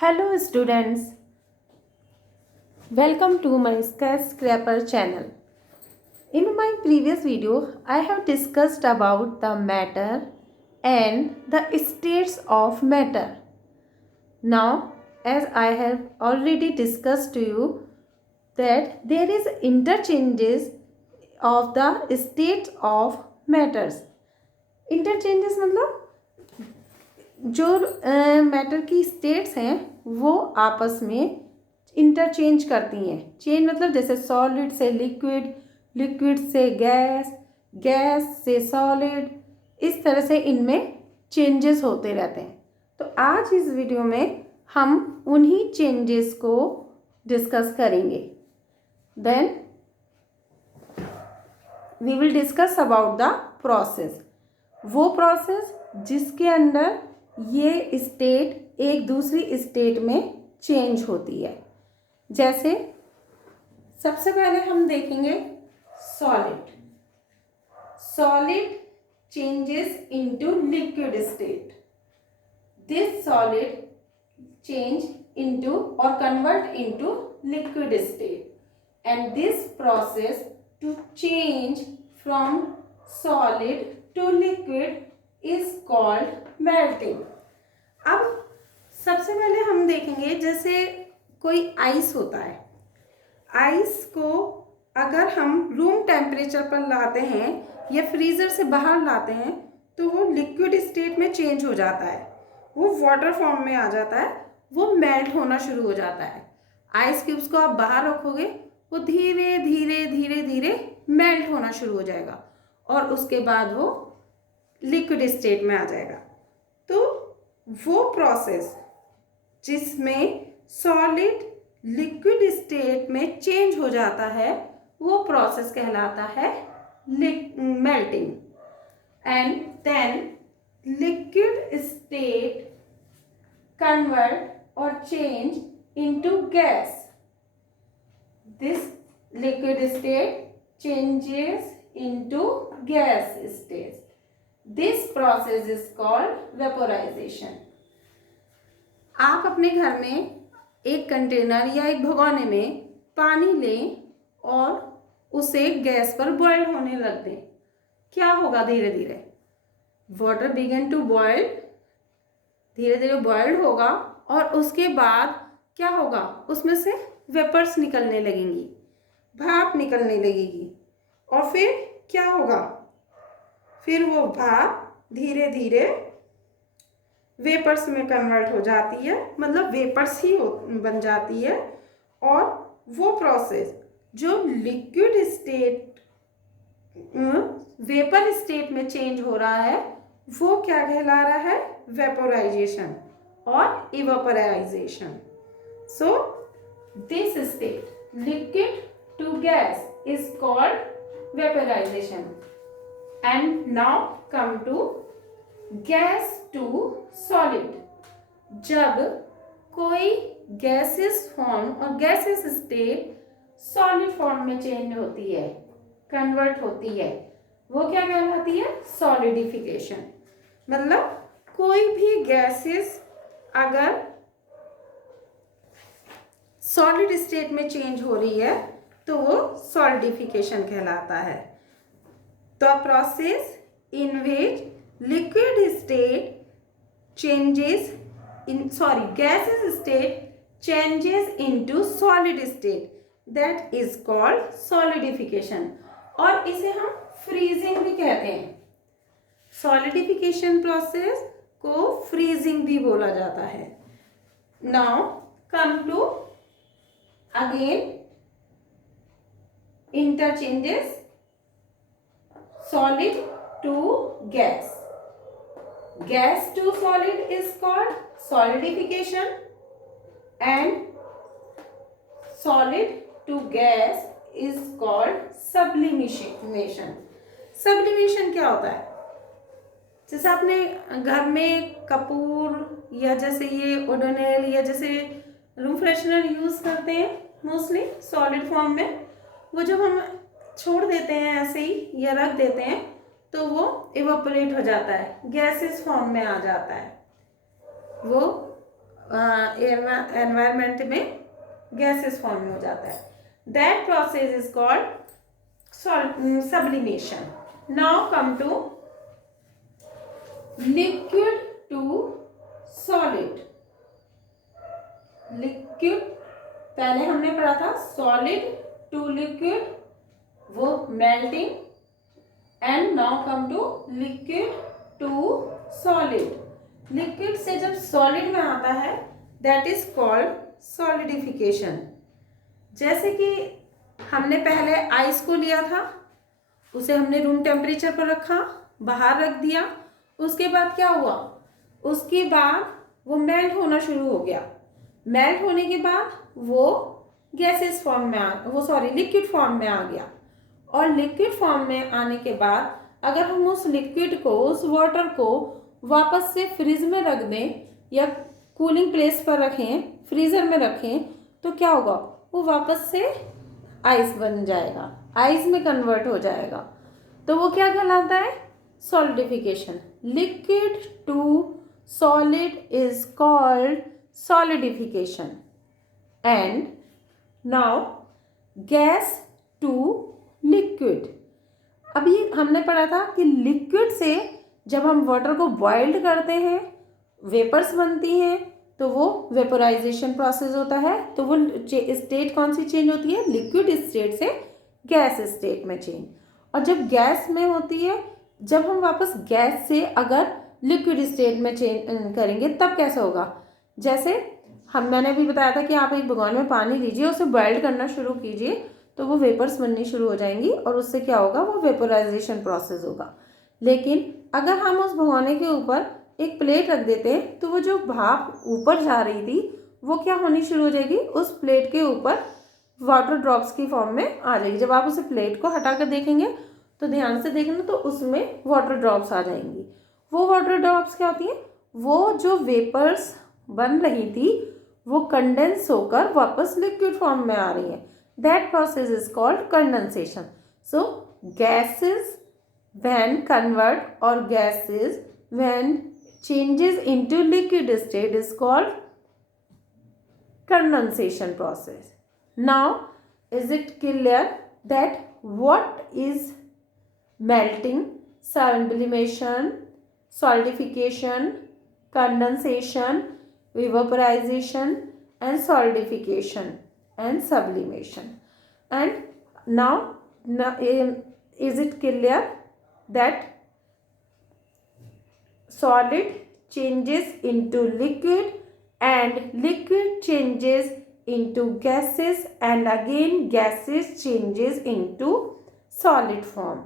Hello students, welcome to my skyscraper channel. In my previous video, I have discussed about the matter and the states of matter. Now, as I have already discussed to you that there is interchanges of the states of matters. Interchanges मतलब जो matter की states हैं वो आपस में interchange करती हैं. Change मतलब जैसे सॉलिड से लिक्विड, लिक्विड से गैस, गैस से सॉलिड, इस तरह से इनमें चेंजेस होते रहते हैं. तो आज इस वीडियो में हम उन्हीं चेंजेस को डिस्कस करेंगे. Then we will discuss about the process. वो प्रोसेस जिसके अंदर ये स्टेट एक दूसरी स्टेट में चेंज होती है. जैसे सबसे पहले हम देखेंगे solid. Solid changes into liquid state. This solid change into और convert into liquid state, and this process to change from solid to liquid is called melting. अब सबसे पहले हम देखेंगे जैसे कोई आइस होता है. आइस को अगर हम रूम टेम्परेचर पर लाते हैं या फ्रीज़र से बाहर लाते हैं तो वो लिक्विड स्टेट में चेंज हो जाता है, वो वाटर फॉर्म में आ जाता है, वो मेल्ट होना शुरू हो जाता है. आइस क्यूब्स को आप बाहर रखोगे वो धीरे धीरे धीरे धीरे मेल्ट होना शुरू हो जाएगा और उसके बाद वो लिक्विड स्टेट में आ जाएगा. तो वो प्रोसेस जिसमें सॉलिड लिक्विड स्टेट में चेंज हो जाता है वो प्रोसेस कहलाता है melting. And then liquid state convert और change into gas. This liquid state changes into gas state. This process is called vaporization. आप अपने घर में एक कंटेनर या एक भगोने में पानी लें और उसे गैस पर बॉयल होने लग दें. क्या होगा? धीरे धीरे वाटर बिगन टू बॉयल, धीरे धीरे बॉयल्ड होगा और उसके बाद क्या होगा? उसमें से वेपर्स निकलने लगेंगी, भाप निकलने लगेगी और फिर क्या होगा? फिर वो भाप धीरे धीरे वेपर्स में कन्वर्ट हो जाती है, मतलब वेपर्स ही बन जाती है. और वो प्रोसेस जो लिक्विड स्टेट वेपर स्टेट में चेंज हो रहा है वो क्या कहला रहा है? वेपोराइजेशन और evaporization. So this state liquid to gas is called vaporization. And now come to gas to solid. जब कोई गैसेस फॉर्म और गैसेस स्टेट सॉलिड फॉर्म में चेंज होती है, कन्वर्ट होती है, वो क्या कहलाती है? सॉलिडिफिकेशन. मतलब कोई भी गैसेस अगर सॉलिड स्टेट में चेंज हो रही है तो वो सॉलिडिफिकेशन कहलाता है. The process in which liquid state changes in gases state changes into solid state, that is called solidification. और इसे हम फ्रीजिंग भी कहते हैं. सॉलिडिफिकेशन प्रोसेस को फ्रीजिंग भी बोला जाता है. Now come to again interchanges solid to gas. Gas to solid is called solidification and solid to gas is called sublimation. Sublimation क्या होता है? जैसे आपने घर में कपूर या जैसे ये ओडोनिल या जैसे रूम फ्रेशनर यूज करते हैं मोस्टली सॉलिड फॉर्म में, वो जब हम छोड़ देते हैं ऐसे ही या रख देते हैं तो वो इवेपोरेट हो जाता है, गैसेस फॉर्म में आ जाता है. वो एनवायरमेंट में गैसेस फॉर्म हो जाता है. That process is called sublimation. Now come to liquid to solid. Liquid पहले हमने पढ़ा था सॉलिड टू लिक्विड, वो melting. And now come to liquid to solid. Liquid से जब सॉलिड में आता है दैट इज कॉल्ड सॉलिडिफिकेशन. जैसे कि हमने पहले आइस को लिया था, उसे हमने रूम टेम्परेचर पर रखा, बाहर रख दिया. उसके बाद क्या हुआ, उसके बाद वो मेल्ट होना शुरू हो गया. मेल्ट होने के बाद वो गैसेस फॉर्म में लिक्विड फॉर्म में आ गया. और लिक्विड फॉर्म में आने के बाद अगर हम उस लिक्विड को, उस वाटर को वापस से फ्रिज में रख दें या कूलिंग प्लेस पर रखें, फ्रीज़र में रखें, तो क्या होगा, वो वापस से आइस बन जाएगा, आइस में कन्वर्ट हो जाएगा. तो वो क्या कहलाता है, solidification. Liquid to solid is called solidification. And now gas to liquid. अभी हमने पढ़ा था कि लिक्विड से जब हम वाटर को बॉइल्ड करते हैं, वेपर्स बनती हैं, तो वो वेपोराइजेशन प्रोसेस होता है. तो वो स्टेट कौन सी चेंज होती है, लिक्विड स्टेट से गैस स्टेट में चेंज. और जब गैस में होती है, जब हम वापस गैस से अगर लिक्विड स्टेट में चेंज करेंगे तब कैसे होगा. जैसे मैंने अभी बताया था कि आप एक भगोने में पानी लीजिए, उसे बॉइल्ड करना शुरू कीजिए, तो वो वेपर्स बननी शुरू हो जाएंगी और उससे क्या होगा, वो वेपोराइजेशन प्रोसेस होगा. लेकिन अगर हम उस भगोने के ऊपर एक प्लेट रख देते हैं तो वो जो भाप ऊपर जा रही थी वो क्या होनी शुरू हो जाएगी, उस प्लेट के ऊपर वाटर ड्रॉप्स की फॉर्म में आ जाएगी. जब आप उस प्लेट को हटा कर देखेंगे तो ध्यान से देखना, तो उसमें वाटर ड्रॉप्स आ जाएंगी. वो वाटर ड्रॉप्स क्या होती हैं, वो जो वेपर्स बन रही थी वो कंडेंस होकर वापस लिक्विड फॉर्म में आ रही है. That process is called condensation. So gases when convert or gases when changes into liquid state is called condensation process. Now is it clear that what is melting, sublimation, solidification, condensation, evaporization and solidification and sublimation? And now is it clear that solid changes into liquid and liquid changes into gases and again gases changes into solid form.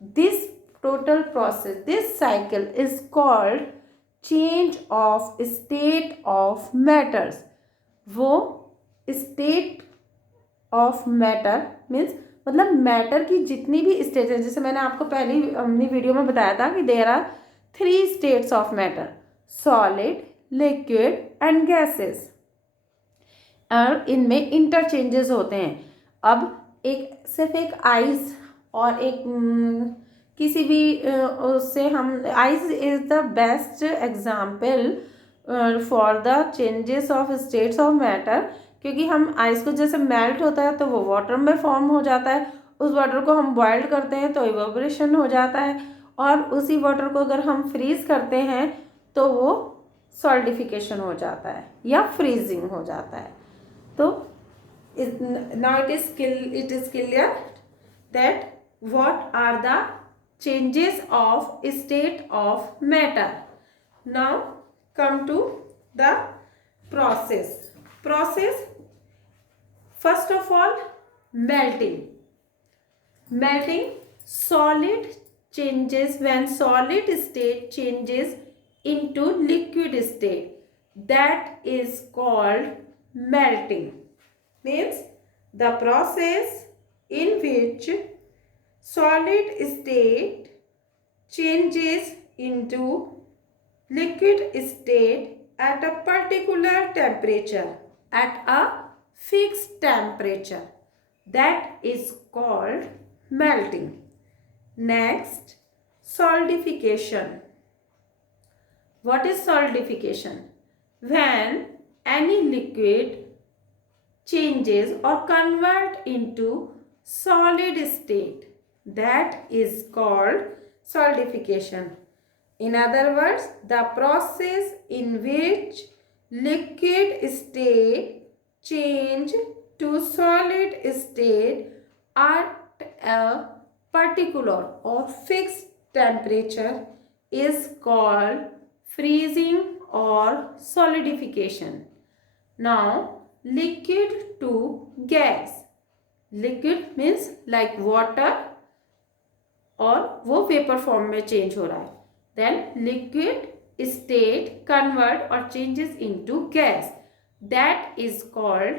This total process, this cycle is called change of state of matters. वो state of matter means मतलब matter की जितनी भी state है, जैसे मैंने आपको पहली अपनी वीडियो में बताया था कि there are 3 states of matter, solid, liquid and gases. और इनमें इंटरचेंजेस होते हैं. अब सिर्फ एक आइस और एक किसी भी उससे हम, ice is the best example for the changes of states of matter, क्योंकि हम आइस को जैसे मेल्ट होता है तो वो वाटर में फॉर्म हो जाता है, उस वाटर को हम बॉइल्ड करते हैं तो इवेपोरेशन हो जाता है, और उसी वाटर को अगर हम फ्रीज करते हैं तो वो सॉलिडिफिकेशन हो जाता है या फ्रीजिंग हो जाता है. तो now it is clear that what are the changes of state of matter. Now come to the process. First of all, melting. Solid changes when solid state changes into liquid state. That is called melting. Means the process in which solid state changes into liquid state at a particular temperature, at a fixed temperature, that is called melting. Next, solidification. What is solidification? When any liquid changes or convert into solid state, that is called solidification. In other words, the process in which liquid state change to solid state at a particular or fixed temperature is called freezing or solidification. Now, liquid to gas. Liquid means like water, और वो vapour form में change हो रहा है. Then liquid state convert और changes into gas, that is called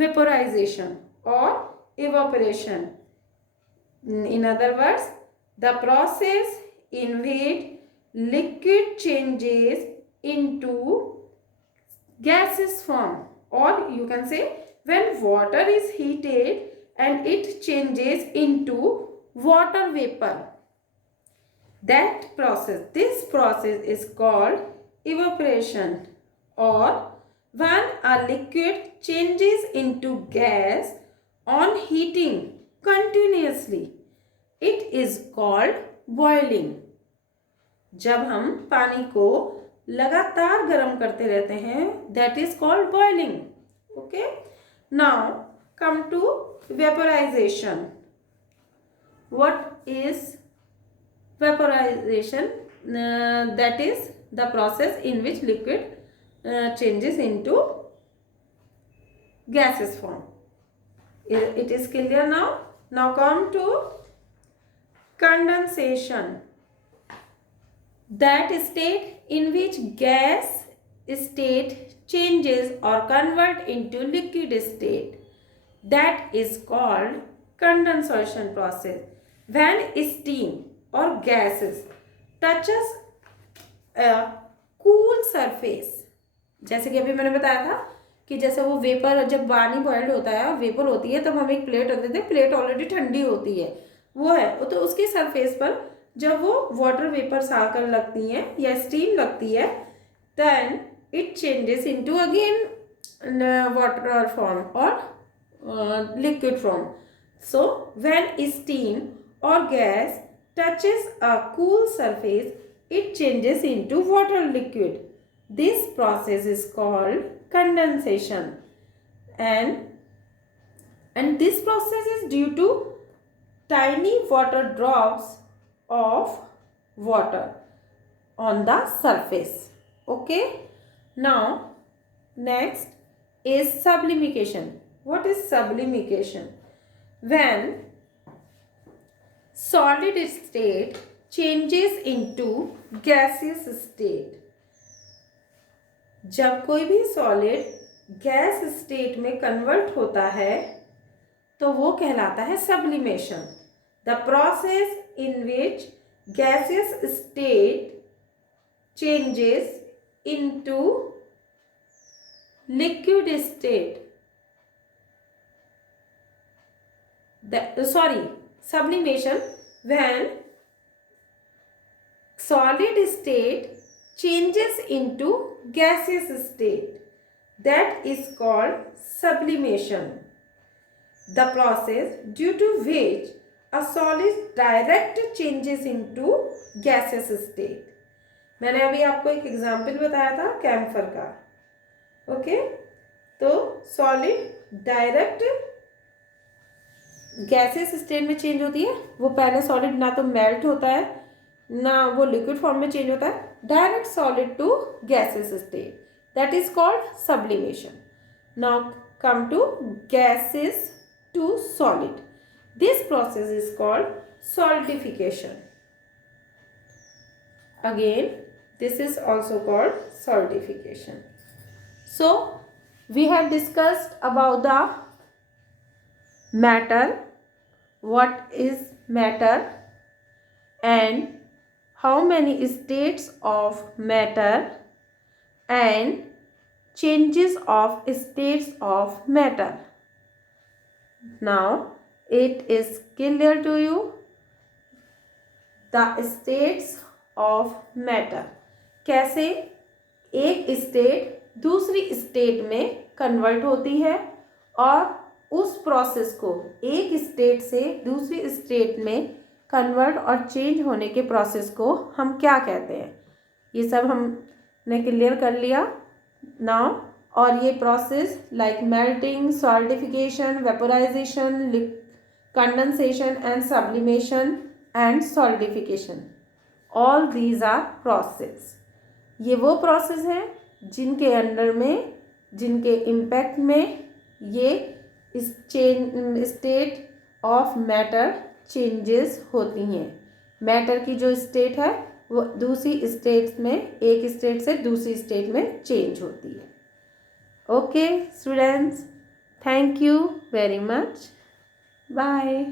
vaporization और evaporation. In other words, the process in which liquid changes into gaseous form, or you can say when water is heated and it changes into water vapor, that process, this process is called evaporation. Or when a liquid changes into gas on heating continuously, it is called boiling. जब हम पानी को लगातार गर्म करते रहते हैं, that is called boiling. Okay, now come to vaporization. What is vaporization? That is the process in which liquid changes into gaseous form. It is clear now. Now come to condensation. That state in which gas state changes or convert into liquid state, that is called condensation process. When steam or gases touches a cool surface, जैसे कि अभी मैंने बताया था कि जैसे वो vapour, जब पानी बॉइल्ड होता है, वेपर होती है, तब हम एक प्लेट रख देते हैं, प्लेट ऑलरेडी ठंडी होती है, वो है, तो उसकी सरफेस पर जब वो वाटर वेपर्स आकर लगती हैं या स्टीम लगती है, then it changes into again water form और liquid form. So when steam और gas touches a cool surface, it changes into water liquid. This process is called condensation, and this process is due to tiny water drops of water on the surface. Okay, now next is sublimication. What is sublimication? When solid state changes into gaseous state. जब कोई भी solid gas state में convert होता है तो वो कहलाता है sublimation. The process in which gaseous state changes into liquid state. Sublimation, when solid state changes into gaseous state, that is called sublimation. The process due to which a solid direct changes into gaseous state. मैंने अभी आपको एक example बताया था camphor का. Okay, तो solid direct gases state में change होती है. वो पहले सॉलिड ना तो मेल्ट होता है ना वो लिक्विड फॉर्म में चेंज होता है, direct solid to gases state, that is called sublimation. Now come to gases to solid. This process is called solidification. Again, this is also called solidification. So, we have discussed about the matter, what is matter, and how many states of matter and changes of states of matter. Now, it is clear to you the states of matter. कैसे एक state दूसरी state में convert होती है और उस process को एक स्टेट से दूसरी स्टेट में कन्वर्ट और चेंज होने के प्रोसेस को हम क्या कहते हैं, ये सब हमने क्लियर कर लिया नाउ। और ये process like melting, solidification, vaporization, condensation and sublimation and solidification, all these are process. ये वो प्रोसेस हैं जिनके अंडर में, जिनके इम्पैक्ट में ये स्टेट ऑफ मैटर चेंजेस होती हैं। मैटर की जो स्टेट है वो दूसरी स्टेट में, एक स्टेट से दूसरी स्टेट में चेंज होती है। Okay students, thank you very much, bye.